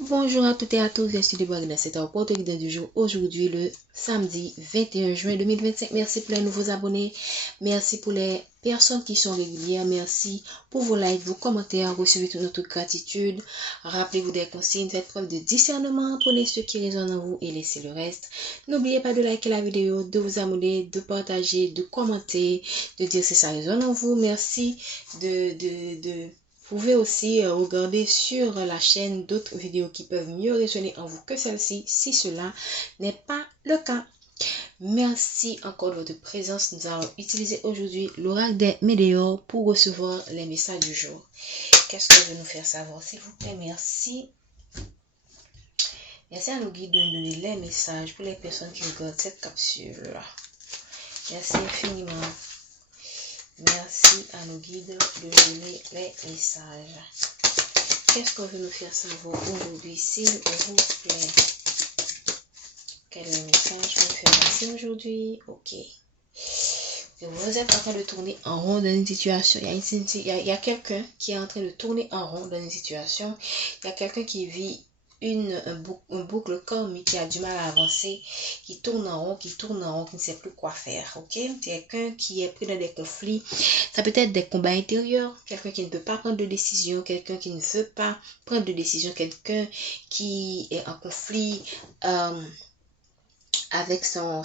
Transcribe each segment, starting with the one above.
Bonjour à toutes et à tous, je suis Deborah Guinness, c'est un porte guide du jour. Aujourd'hui, le samedi 21 juin 2025. Merci pour les nouveaux abonnés. Merci pour les personnes qui sont régulières. Merci pour vos likes, vos commentaires. Recevez toute notre gratitude. Rappelez-vous des consignes. Faites preuve de discernement. Prenez ce qui résonne en vous et laissez le reste. N'oubliez pas de liker la vidéo, de vous abonner, de partager, de commenter, de dire si ça résonne en vous. Merci Vous pouvez aussi regarder sur la chaîne d'autres vidéos qui peuvent mieux résonner en vous que celle-ci, si cela n'est pas le cas. Merci encore de votre présence. Nous allons utiliser aujourd'hui l'oracle des météores pour recevoir les messages du jour. Qu'est-ce que je veux nous faire savoir, s'il vous plaît? Merci. Merci à nos guides de nous donner les messages pour les personnes qui regardent cette capsule. Merci infiniment. Merci à nos guides de donner les messages. Qu'est-ce qu'on veut nous faire savoir aujourd'hui, s'il vous plaît? Quel est le message qu'on veut faire passer aujourd'hui? Ok. Vous êtes en train de tourner en rond dans une situation. Il y a quelqu'un qui est en train de tourner en rond dans une situation. Il y a quelqu'un qui vit une boucle karmique, qui a du mal à avancer, qui tourne en rond, qui ne sait plus quoi faire. Ok, quelqu'un qui est pris dans des conflits. Ça peut être des combats intérieurs, quelqu'un qui ne peut pas prendre de décision, quelqu'un qui ne veut pas prendre de décision, quelqu'un qui est en conflit avec son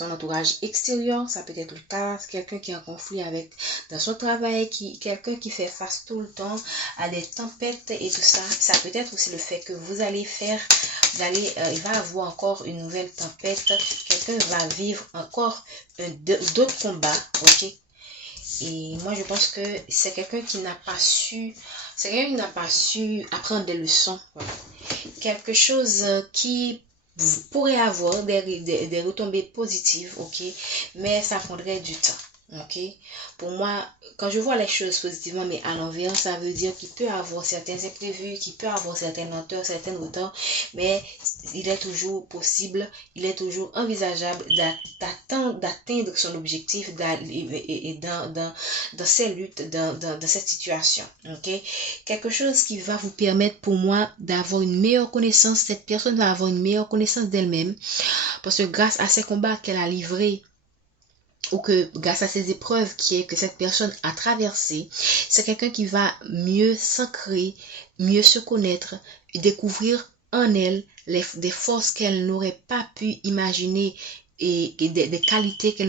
entourage extérieur. Ça peut être le cas, quelqu'un qui est en conflit avec dans son travail, quelqu'un qui fait face tout le temps à des tempêtes et tout ça. Ça peut être aussi le fait que il va avoir encore une nouvelle tempête, quelqu'un va vivre encore d'autres combats, ok. Et moi je pense que c'est quelqu'un qui n'a pas su apprendre des leçons, voilà. Quelque chose qui pourrait avoir des retombées positives, ok, mais ça prendrait du temps, ok. Pour moi, quand je vois les choses positivement mais à l'envers, ça veut dire qu'il peut avoir certains imprévus, qu'il peut avoir certaines lenteurs, certains retards, mais il est toujours possible, il est toujours envisageable d'atteindre son objectif dans ces luttes, dans cette situation, ok. Quelque chose qui va vous permettre, pour moi, d'avoir une meilleure connaissance. Cette personne va avoir une meilleure connaissance d'elle-même, parce que grâce à ces combats qu'elle a livrés, ou que grâce à ces épreuves que cette personne a traversées, c'est quelqu'un qui va mieux s'ancrer, mieux se connaître, découvrir en elle des forces qu'elle n'aurait pas pu imaginer et des qualités qu'elle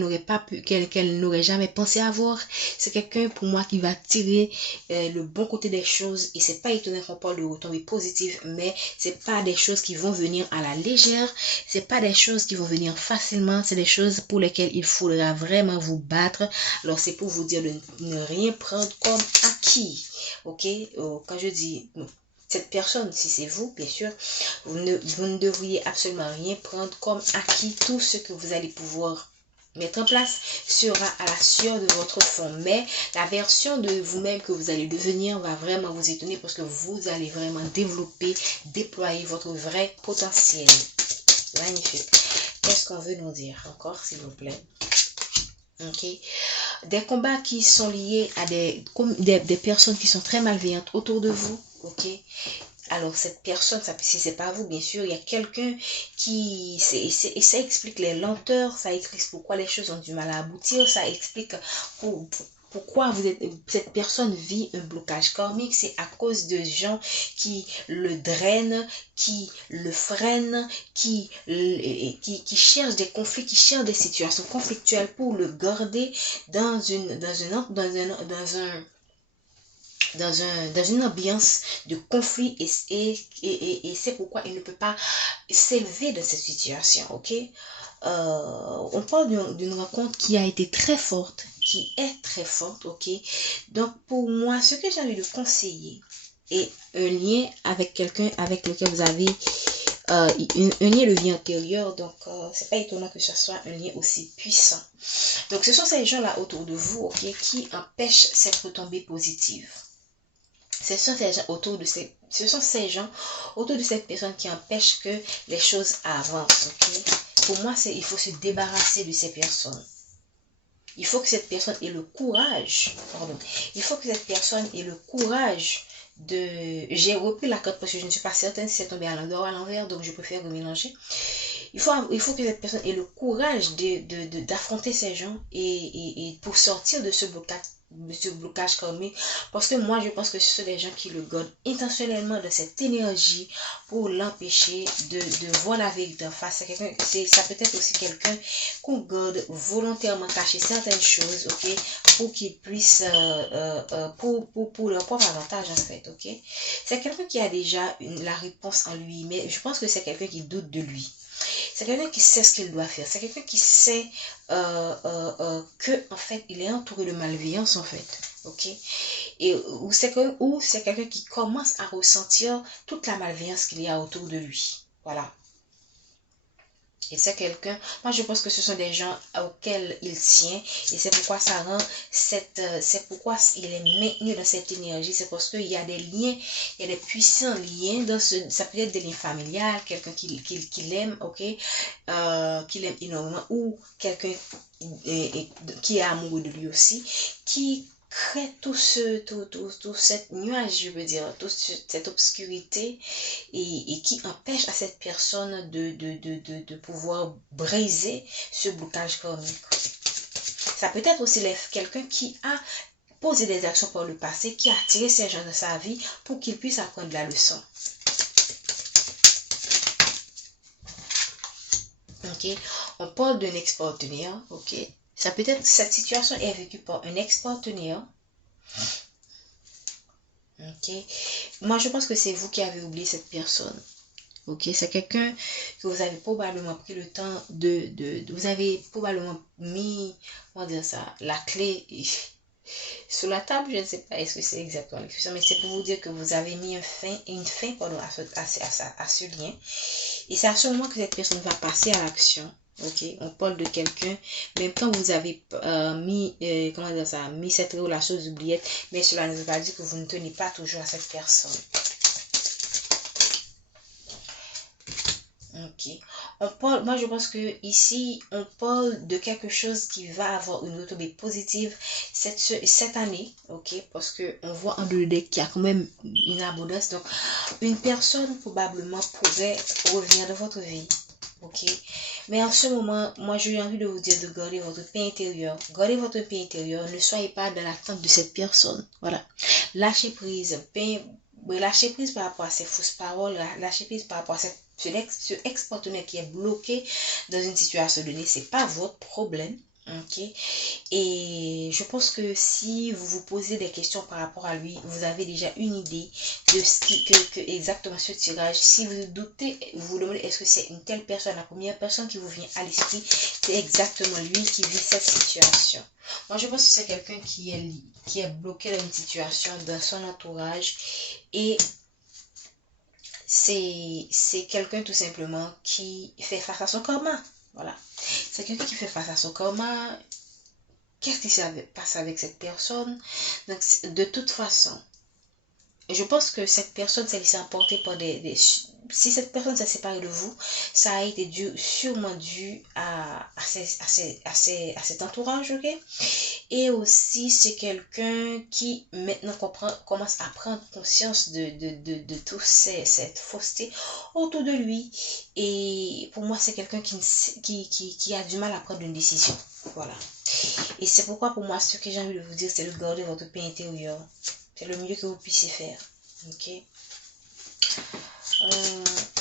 n'aurait jamais pensé avoir. C'est quelqu'un, pour moi, qui va tirer le bon côté des choses. Et c'est pas étonnant qu'on parle de retombées positives, mais c'est pas des choses qui vont venir à la légère, c'est pas des choses qui vont venir facilement, c'est des choses pour lesquelles il faudra vraiment vous battre. Alors c'est pour vous dire de ne rien prendre comme acquis, ok. Quand je dis cette personne, si c'est vous, bien sûr, vous ne devriez absolument rien prendre comme acquis. Tout ce que vous allez pouvoir mettre en place sera à la sueur de votre fond, mais la version de vous-même que vous allez devenir va vraiment vous étonner, parce que vous allez vraiment déployer votre vrai potentiel. Magnifique. Qu'est-ce qu'on veut nous dire encore, s'il vous plaît? Ok. Des combats qui sont liés à des personnes qui sont très malveillantes autour de vous, ok. Alors cette personne, si c'est pas vous, bien sûr, il y a quelqu'un qui, et ça explique les lenteurs, ça explique pourquoi les choses ont du mal à aboutir, ça explique pourquoi cette personne vit un blocage karmique. C'est à cause de gens qui le drainent, qui le freinent, qui cherchent des conflits, qui cherchent des situations conflictuelles pour le garder dans une ambiance de conflit, et c'est pourquoi il ne peut pas s'élever de cette situation, ok. On parle d'une rencontre qui a été très forte, qui est très forte, ok. Donc pour moi, ce que j'ai envie de conseiller est un lien avec quelqu'un avec lequel vous avez un lien de vie antérieure. Donc c'est pas étonnant que ce soit un lien aussi puissant. Donc ce sont ces gens là autour de vous, ok, qui empêchent cette retombée positive. Ce sont ces gens autour de cette personne qui empêchent que les choses avancent, ok. Pour moi, il faut se débarrasser de ces personnes. Il faut que cette personne ait le courage, il faut que cette personne ait le courage J'ai repris la carte parce que je ne suis pas certaine si c'est tombé à l'endroit ou à l'envers, donc je préfère remélanger. Il faut que cette personne ait le courage d'affronter ces gens et pour sortir de ce blocage karmique. Parce que moi, je pense que ce sont des gens qui le gardent intentionnellement de cette énergie pour l'empêcher de voir la vérité en face. Ça peut être aussi quelqu'un qu'on garde volontairement cacher certaines choses, ok, pour qu'il puisse, pour leur propre avantage en fait, ok. C'est quelqu'un qui a déjà la réponse en lui, mais je pense que c'est quelqu'un qui doute de lui. C'est quelqu'un qui sait ce qu'il doit faire. C'est quelqu'un qui sait que en fait il est entouré de malveillance en fait, ok. Et ou c'est quelqu'un qui commence à ressentir toute la malveillance qu'il y a autour de lui. Voilà. Et c'est quelqu'un, moi je pense que ce sont des gens auxquels il tient et c'est pourquoi ça rend c'est pourquoi il est maintenu dans cette énergie. C'est parce qu'il y a des liens, il y a des puissants liens dans ça peut être des liens familiales, quelqu'un qui l'aime, ok, qui l'aime énormément ou quelqu'un qui est amoureux de lui aussi, qui crée tout cette nuage, je veux dire, toute cette obscurité et qui empêche à cette personne de pouvoir briser ce blocage karmique. Ça peut être aussi quelqu'un qui a posé des actions par le passé, qui a attiré ces gens dans sa vie pour qu'ils puissent apprendre la leçon. Ok, on parle d'un ex-partenaire, ok. Ça peut être, cette situation est vécue par un ex-partenaire. Ok, moi je pense que c'est vous qui avez oublié cette personne. Ok, c'est quelqu'un que vous avez probablement pris le temps vous avez probablement mis, comment dire ça, la clé sur la table, je ne sais pas est-ce que c'est exactement l'expression, mais c'est pour vous dire que vous avez mis une fin pardon, à ce lien. Et c'est à ce moment que cette personne va passer à l'action. Ok, on parle de quelqu'un, même quand vous avez comment dire ça, mis cette relation aux oubliettes, mais cela ne veut pas dire que vous ne tenez pas toujours à cette personne. Ok, moi je pense que ici on parle de quelque chose qui va avoir une retombée positive cette année, ok, parce que on voit en deux decks qu'il y a quand même une abondance, donc une personne probablement pourrait revenir dans votre vie, ok, mais en ce moment, moi j'ai envie de vous dire de garder votre paix intérieure, ne soyez pas dans l'attente de cette personne, voilà, lâchez prise, lâchez prise par rapport à ces fausses paroles, lâchez prise par rapport à ce ex-partenaire qui est bloqué dans une situation donnée, c'est pas votre problème, ok. Et je pense que si vous vous posez des questions par rapport à lui, vous avez déjà une idée de ce que exactement ce tirage. Si vous doutez, vous vous demandez est-ce que c'est une telle personne, la première personne qui vous vient à l'esprit, c'est exactement lui qui vit cette situation. Moi, je pense que c'est quelqu'un qui est bloqué dans une situation dans son entourage et c'est quelqu'un tout simplement qui fait face à son karma. Voilà. C'est quelqu'un qui fait face à son karma. Qu'est-ce qui se passe avec cette personne? Donc, de toute façon, je pense que cette personne s'est emportée par si cette personne s'est séparée de vous, ça a été sûrement dû à cet entourage, ok? Et aussi, c'est quelqu'un qui maintenant commence à prendre conscience de toute cette fausseté autour de lui. Et pour moi, c'est quelqu'un qui a du mal à prendre une décision. Voilà. Et c'est pourquoi pour moi, ce que j'ai envie de vous dire, c'est de garder votre paix intérieure. C'est le mieux que vous puissiez faire. Ok.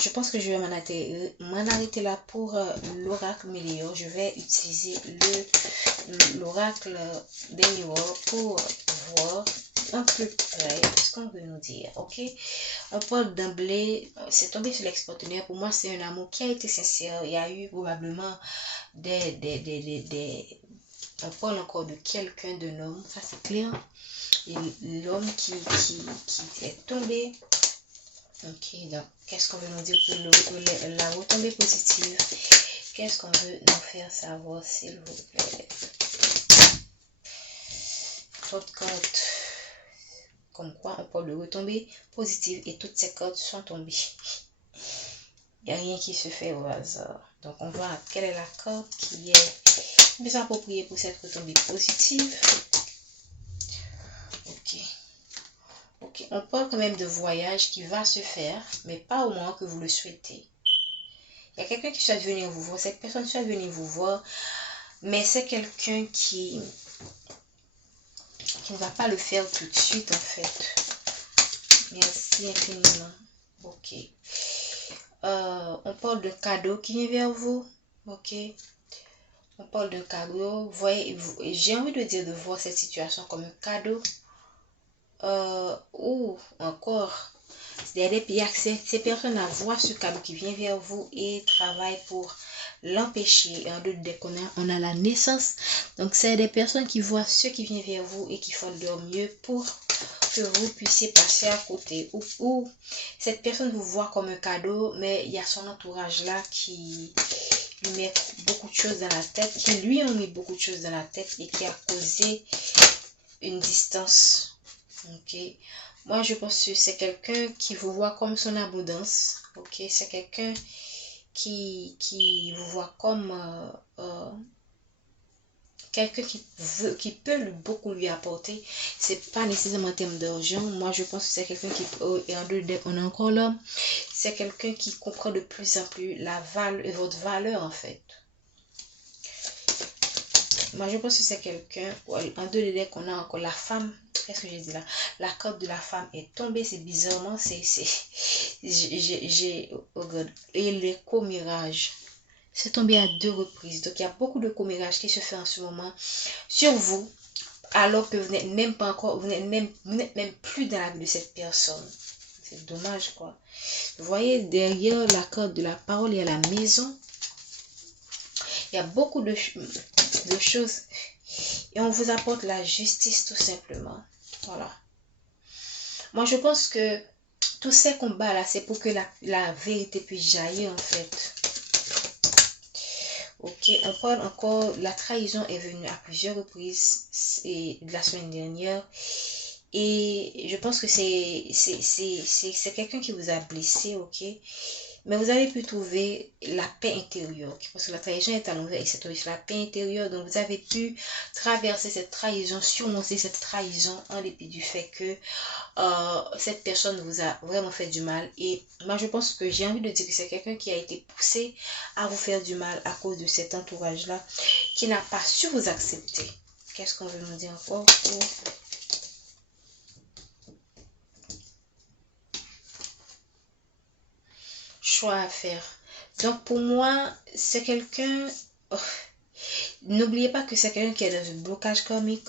Je pense que je vais m'en arrêter là pour l'oracle Mélior. Je vais utiliser l'oracle des miroirs pour voir un peu près ce qu'on veut nous dire. Ok. Un peu d'emblée, c'est tombé sur l'ex-partenaire. Pour moi, c'est un amour qui a été sincère. Il y a eu probablement on parle encore de quelqu'un, d'un homme, ça c'est clair. Et l'homme qui est tombé. Ok, donc qu'est-ce qu'on veut nous dire pour la retombée positive? Qu'est-ce qu'on veut nous faire savoir, s'il vous plaît? Autre carte. Comme quoi on parle de retombée positive et toutes ces cartes sont tombées. Il n'y a rien qui se fait au hasard. Donc on voit quelle est la carte qui est plus appropriée pour cette retombée positive. Ok. Ok, on parle quand même de voyage qui va se faire, mais pas au moment que vous le souhaitez. Il y a quelqu'un qui souhaite venir vous voir, cette personne souhaite venir vous voir, mais c'est quelqu'un qui ne va pas le faire tout de suite en fait. Merci infiniment. Ok. On parle d'un cadeau qui vient vers vous. Ok. On parle d'un cadeau. Voyez, j'ai envie de dire de voir cette situation comme un cadeau. Ou encore, ces personnes voient ce cadeau qui vient vers vous et travaillent pour l'empêcher. Dès on a la naissance. Donc, c'est des personnes qui voient ce qui vient vers vous et qui font de leur mieux pour que vous puissiez passer à côté. Ou cette personne vous voit comme un cadeau, mais il y a son entourage là qui lui met beaucoup de choses dans la tête, qui lui ont mis beaucoup de choses dans la tête et qui a causé une distance. Ok. Moi, je pense que c'est quelqu'un qui vous voit comme son abondance. Ok. C'est quelqu'un qui vous voit comme quelqu'un qui peut beaucoup lui apporter. C'est pas nécessairement en termes d'argent. Moi, je pense que c'est quelqu'un qui, et en deux, on a encore l'homme. C'est quelqu'un qui comprend de plus en plus la valeur, votre valeur en fait. Moi, je pense que c'est quelqu'un, en deux decks, on a encore la femme. Qu'est-ce que j'ai dit là? La carte de la femme est tombée, c'est bizarrement, oh God. Et les commirages. C'est tombé à 2 reprises. Donc, il y a beaucoup de commirages qui se fait en ce moment sur vous, alors que vous n'êtes même pas encore, vous n'êtes même plus dans la vie de cette personne. C'est dommage, quoi. Vous voyez, derrière la carte de la parole, il y a la maison. Il y a beaucoup de choses. Et on vous apporte la justice, tout simplement. Voilà. Moi, je pense que tous ces combats-là, c'est pour que la vérité puisse jaillir, en fait. Ok, on parle encore, la trahison est venue à plusieurs reprises et la semaine dernière. Et je pense que c'est quelqu'un qui vous a blessé, ok. Mais vous avez pu trouver la paix intérieure. Parce que la trahison est à l'envers et c'est tombé sur la paix intérieure. Donc vous avez pu traverser cette trahison, surmonter cette trahison en dépit du fait que cette personne vous a vraiment fait du mal. Et moi je pense que j'ai envie de dire que c'est quelqu'un qui a été poussé à vous faire du mal à cause de cet entourage là qui n'a pas su vous accepter. Qu'est-ce qu'on veut nous dire encore? Choix à faire. Donc pour moi c'est quelqu'un, n'oubliez pas que c'est quelqu'un qui est dans un blocage karmique.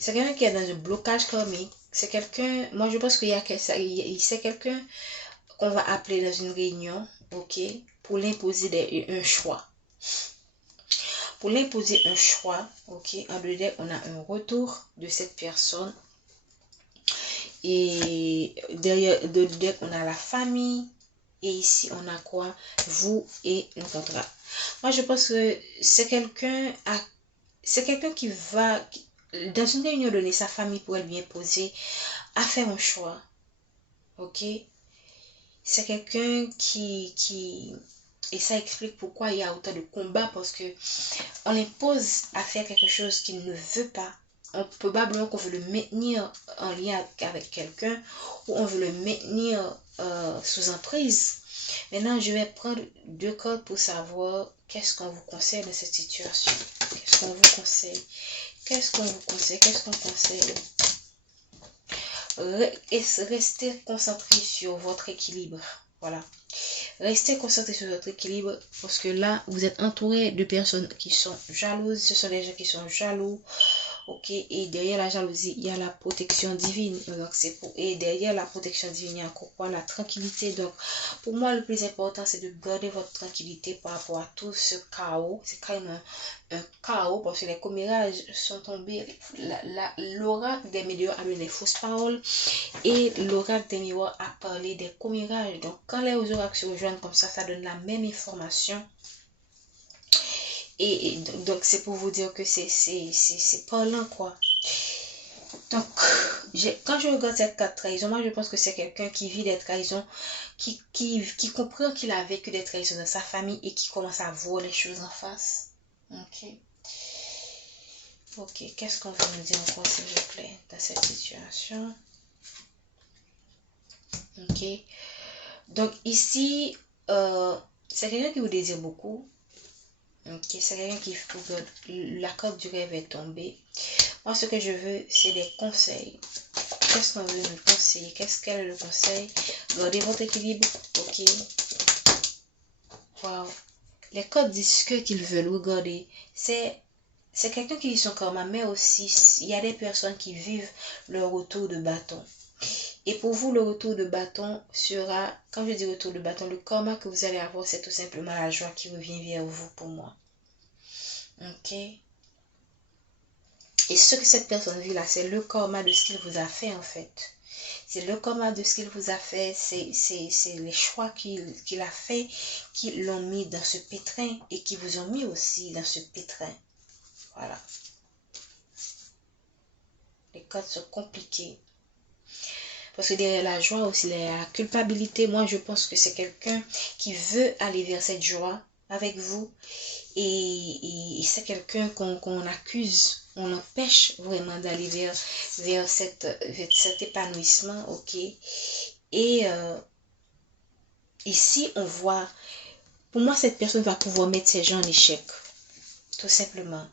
C'est quelqu'un qui est dans un blocage karmique. C'est quelqu'un, moi je pense qu'il y a c'est quelqu'un qu'on va appeler dans une réunion, ok, pour l'imposer un choix. Pour l'imposer un choix, ok, en deux decks, on a un retour de cette personne. Et derrière deux decks, on a la famille. Et ici, on a quoi? Vous et le contrat. Moi, je pense que c'est quelqu'un qui va, dans une réunion donnée, sa famille pourrait lui imposer à faire un choix. Ok? C'est quelqu'un et ça explique pourquoi il y a autant de combats, parce que on l'impose à faire quelque chose qu'il ne veut pas. Probablement qu'on veut le maintenir en lien avec quelqu'un, ou on veut le maintenir sous emprise. Maintenant, je vais prendre 2 cartes pour savoir qu'est-ce qu'on vous conseille dans cette situation. Qu'est-ce qu'on vous conseille? Qu'est-ce qu'on vous conseille? Qu'est-ce qu'on conseille? Restez concentré sur votre équilibre. Voilà. Restez concentré sur votre équilibre parce que là, vous êtes entouré de personnes qui sont jalouses. Ce sont des gens qui sont jaloux. Ok, et derrière la jalousie, il y a la protection divine. Donc, et derrière la protection divine, il y a encore quoi? La tranquillité. Donc, pour moi, le plus important, c'est de garder votre tranquillité par rapport à tout ce chaos. C'est carrément un chaos parce que les commérages sont tombés. L'oracle des médias a donné des fausses paroles et l'oracle des miroirs a parlé des commérages. Donc, quand les oracles se rejoignent comme ça donne la même information. Et donc, c'est pour vous dire que c'est parlant, quoi. Donc, quand je regarde cette carte trahison, moi, je pense que c'est quelqu'un qui vit des trahisons, qui comprend qu'il a vécu des trahisons dans sa famille et qui commence à voir les choses en face. Ok. Ok, qu'est-ce qu'on veut nous dire encore, s'il vous plaît, dans cette situation? Ok. Donc ici, c'est quelqu'un qui vous désire beaucoup. Ok, c'est quelqu'un qui la corde du rêve est tombée. Moi, ce que je veux, c'est des conseils. Qu'est-ce qu'on veut nous conseiller? Quel est le conseil? Gardez votre équilibre. Ok. Wow. Les cordes disent ce qu'ils veulent. Regardez. C'est quelqu'un qui dit son karma, mais aussi, il y a des personnes qui vivent le retour de bâton. Et pour vous, le retour de bâton sera, quand je dis retour de bâton, le karma que vous allez avoir, c'est tout simplement la joie qui revient vers vous pour moi. Ok? Et ce que cette personne vit là, c'est le karma de ce qu'il vous a fait en fait. C'est le karma de ce qu'il vous a fait, c'est les choix qu'il a fait qui l'ont mis dans ce pétrin et qui vous ont mis aussi dans ce pétrin. Voilà. Les codes sont compliqués. Parce que derrière la joie aussi, la culpabilité, moi je pense que c'est quelqu'un qui veut aller vers cette joie avec vous. Et c'est quelqu'un qu'on accuse, on empêche vraiment d'aller vers cet épanouissement, ok. Et ici, on voit, pour moi, cette personne va pouvoir mettre ses gens en échec, tout simplement.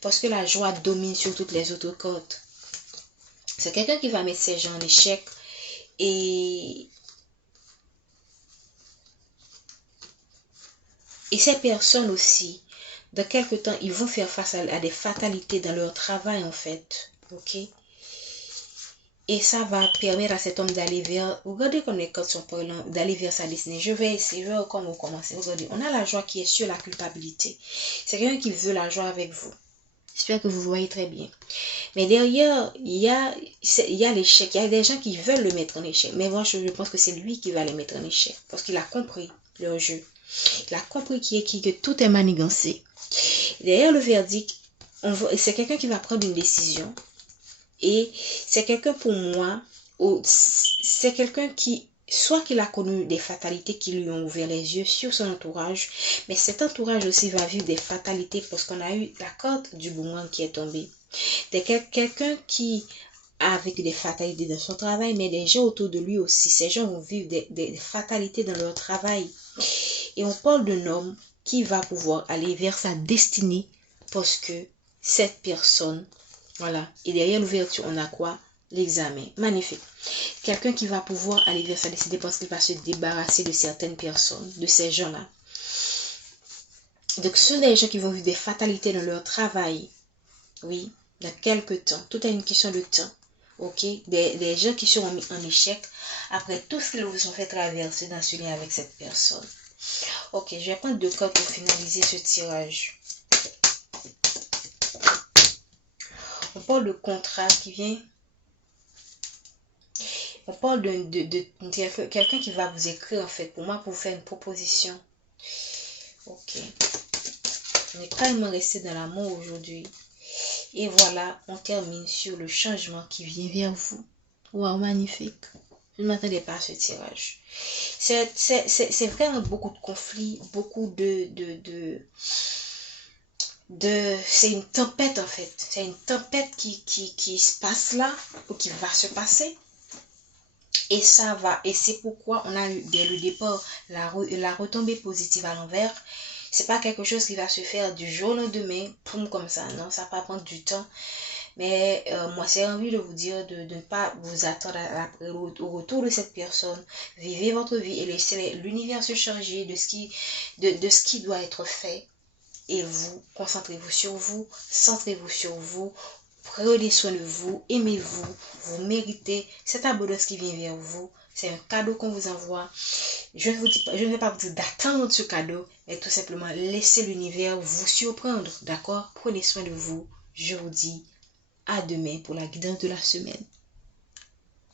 Parce que la joie domine sur toutes les autres cordes. C'est quelqu'un qui va mettre ses gens en échec et ces personnes aussi, dans quelque temps, ils vont faire face à des fatalités dans leur travail, en fait. Ok? Et ça va permettre à cet homme d'aller vers... Regardez comme les codes sont parlants, d'aller vers sa destinée. Je vais essayer, je vais recommencer. Regardez, on a la joie qui est sur la culpabilité. C'est quelqu'un qui veut la joie avec vous. J'espère que vous voyez très bien. Mais derrière, il y a l'échec. Il y a des gens qui veulent le mettre en échec. Mais moi, je pense que c'est lui qui va les mettre en échec. Parce qu'il a compris leur jeu. Il a compris que tout est manigancé. Derrière le verdict, c'est quelqu'un qui va prendre une décision. Et c'est quelqu'un pour moi, c'est quelqu'un qui, soit qu'il a connu des fatalités qui lui ont ouvert les yeux sur son entourage, mais cet entourage aussi va vivre des fatalités parce qu'on a eu la corde du boomerang qui est tombée. C'est quelqu'un qui a vécu des fatalités dans son travail, mais des gens autour de lui aussi. Ces gens vont vivre des fatalités dans leur travail. Et on parle d'un homme qui va pouvoir aller vers sa destinée parce que cette personne, voilà. Et derrière l'ouverture, on a quoi? L'examen. Magnifique. Quelqu'un qui va pouvoir aller vers sa destinée parce qu'il va se débarrasser de certaines personnes, de ces gens-là. Donc, ce sont des gens qui vont vivre des fatalités dans leur travail. Oui, dans quelques temps. Tout est une question de temps. Ok? Des gens qui seront mis en échec après tout ce qu'ils vous ont fait traverser dans ce lien avec cette personne. Ok, je vais prendre 2 cartes pour finaliser ce tirage. On parle de contrat qui vient. On parle de quelqu'un qui va vous écrire en fait pour moi pour vous faire une proposition. Ok. On est carrément resté dans l'amour aujourd'hui. Et voilà, on termine sur le changement qui vient vers vous. Wow, magnifique. Je ne m'attendais pas à ce tirage. C'est vraiment beaucoup de conflits, beaucoup c'est une tempête en fait. C'est une tempête qui se passe là, ou qui va se passer. Et ça va, et c'est pourquoi on a eu dès le départ la retombée positive à l'envers. C'est pas quelque chose qui va se faire du jour au lendemain, poum, comme ça, non, ça va prendre du temps. Mais moi, c'est envie de vous dire de ne pas vous attendre au retour de cette personne. Vivez votre vie et laissez l'univers se charger de ce qui doit être fait. Et vous, concentrez-vous sur vous, centrez-vous sur vous, prenez soin de vous, aimez-vous, vous méritez cette abondance qui vient vers vous. C'est un cadeau qu'on vous envoie. Je ne vais pas vous dire d'attendre ce cadeau, mais tout simplement laissez l'univers vous surprendre, d'accord? Prenez soin de vous. Je vous dis à demain pour la guidance de la semaine.